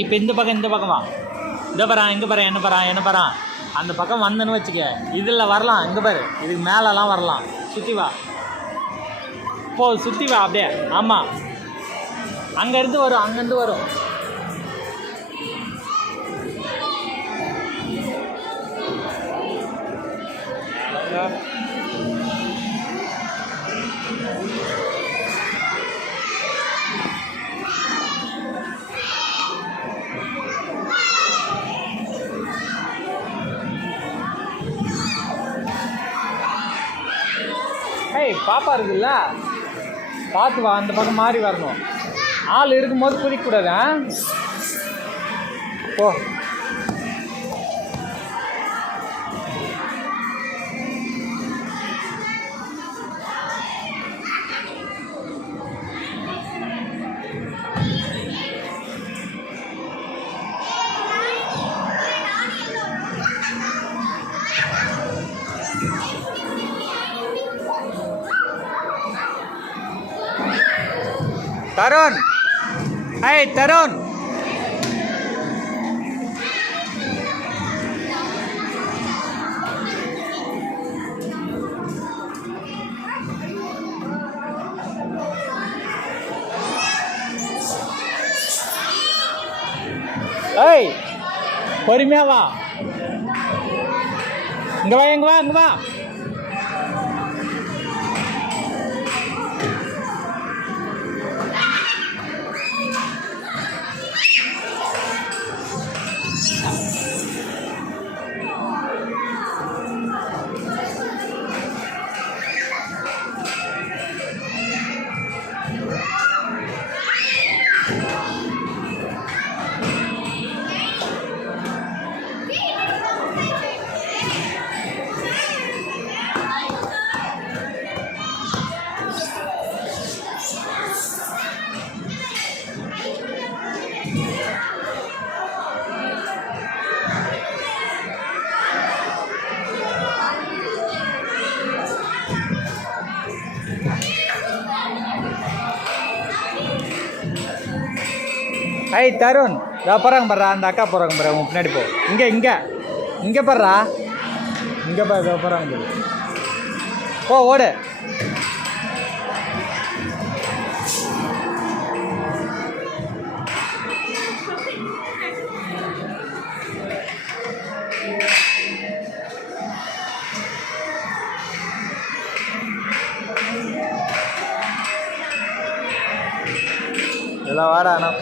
இப்போ இந்த பக்கம் வா. இதை பாரு, இங்கே பாரு, என்ன பாரு. அந்த பக்கம் வந்தேன்னு வச்சுக்க, இதில் வரலாம். இங்கே பாரு, இதுக்கு மேலெலாம் வரலாம். சுற்றி வா, போ, சுற்றி வா அப்படியே. ஆமாம், அங்கேருந்து வரும். பாப்பா இருக்குல்ல, பார்த்து வா. அந்த பக்கம் மாறி வரணும். ஆள் இருக்கும்போது குதிக்கக்கூடாது. போ. தருண், தருண், பொறுமையா வா. இங்க வா. தருண், போகிறாங்க பாரு. அந்த அக்கா போகிறாங்க பாரு, உங்க பின்னாடி போ. இங்கே பாருடா. இங்கே பாரு, போகிறாங்க பாரு. போ, ஓடு. இதெல்லாம் வாடா. ஆனால்